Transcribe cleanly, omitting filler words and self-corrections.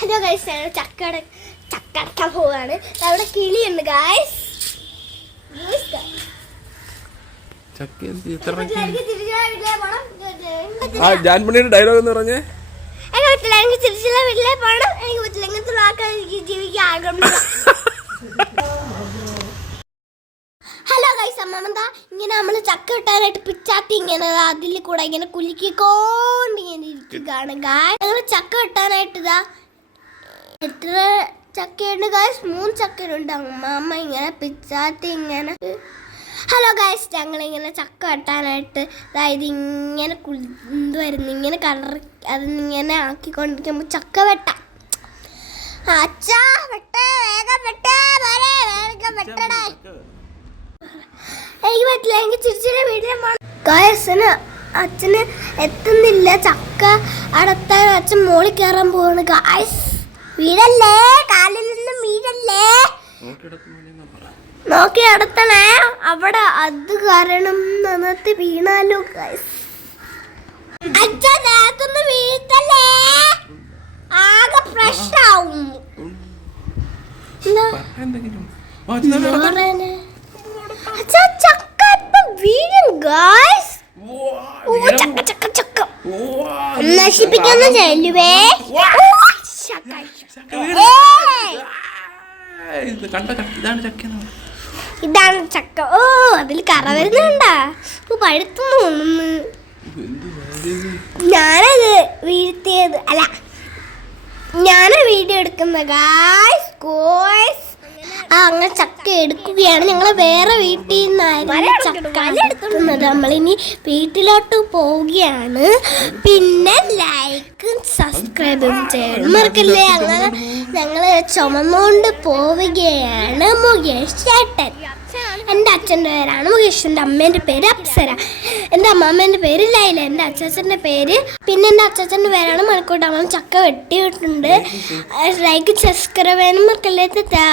Hello guys, ഞങ്ങൾ ചക്കടക്കാൻ പോവാണ്. അവിടെ കിളിയുണ്ട് ഗൈസ്. ജാൻമണിയുടെ ഡയലോഗ് എന്ന് പറഞ്ഞേ, എനിക്ക് പറ്റില്ല, എനിക്ക് തിരിച്ചുള്ള വീട്ടിലേ പോകണം, എനിക്ക് പറ്റില്ല, ഇങ്ങനത്തെ ആൾക്കാർ ജീവിക്കാൻ ആഗ്രഹം. ഹലോ ഗൈസ്, അമ്മ ഇങ്ങനെ നമ്മൾ ചക്ക കിട്ടാനായിട്ട് പിച്ചാത്തി ഇങ്ങനെ അതിൽ കൂടെ ഇങ്ങനെ കുലുക്കിക്കൊണ്ട് ഇങ്ങനെ ഇരിക്കുകയാണ് ഗായ്. ഞങ്ങൾ ചക്ക കിട്ടാനായിട്ട് ഇതാ എത്ര ചക്കയുണ്ട് ഗായ്സ്? 3 ചക്കയുണ്ട്. അമ്മ ഇങ്ങനെ പിച്ചാത്തി ഇങ്ങനെ. ഹലോ ഗായ്സ്, ഞങ്ങളിങ്ങനെ ചക്ക വെട്ടാനായിട്ട് അതായത് ഇങ്ങനെ വരുന്നു, ഇങ്ങനെ കളർ അതിങ്ങനെ ആക്കിക്കൊണ്ടിരിക്കുമ്പോൾ ചക്ക വെട്ടാം. അച്ഛാ വെട്ടേ, വേഗം വെട്ടേ, വേഗം വെട്ടടേ. എനിക്ക് പറ്റില്ല, എനിക്ക് ചിരിച്ചിട്ട് വീട്ടിൽ പോകണം. ഗായ്സിന് അച്ഛന് എത്തുന്നില്ല, ചക്ക അടത്താൻ അച്ഛൻ മോളിൽ കയറാൻ പോവാണ്. ഗായ്സ് വീടല്ലേ, കാലിൽ നിന്നും വീടല്ലേ, നോക്കി നടത്തണേ. അവിടെ അത് കാരണം നന്നത്ത് വീണാലോ ഗൈസ്. അച്ഛൻ നേരത്തൊന്ന് വീഴ്ത്തല്ലേ, ആകെ പ്രശ്നാവും. അച്ഛാ ചക്ക ഇപ്പൊ വീഴും ഗൈസ്. ചക്ക നശിപ്പിക്കുന്ന ചെല്ലുവേ. ഇതാണ് ചക്ക. ഓ, അതിൽ കറ വരുന്നുണ്ടാ, പഴുത്തു തോന്നുന്നു. ഞാനത് വീഴ്ത്തിയത് അല്ല, ഞാന് വീഡിയോ എടുക്കുന്ന ഗായ്സ്. ഗോയ്സ് അങ്ങനെ ചക്ക എടുക്കുകയാണ്. ഞങ്ങൾ വേറെ വീട്ടിൽ നിന്നായിരുന്നു ചക്ക എടുക്കുന്നത്. നമ്മളിനി വീട്ടിലോട്ട് പോവുകയാണ്. പിന്നെ ലൈക്കും സബ്സ്ക്രൈബും ചെയ്യാൻ മറക്കല്ലേ. അങ്ങനെ ഞങ്ങൾ ചുമന്നുകൊണ്ട് പോവുകയാണ്. മുകേഷ് ചേട്ടൻ, എൻ്റെ അച്ഛൻ്റെ പേരാണ് മുകേഷ്, എൻ്റെ അമ്മേൻ്റെ പേര് അപ്സര, എൻ്റെ അമ്മാമ്മേൻ്റെ പേര് ലൈല, എൻ്റെ അച്ചാച്ചൻ്റെ പേര്, പിന്നെ എൻ്റെ അച്ചാച്ചൻ്റെ പേരാണ് മണിക്കൂട്ടമ്മ. ചക്ക വെട്ടിയിട്ടുണ്ട്. ലൈക്ക് സബ്സ്ക്രൈബ് ചെയ്യാനും മറക്കല്ലേ. തെറ്റാ.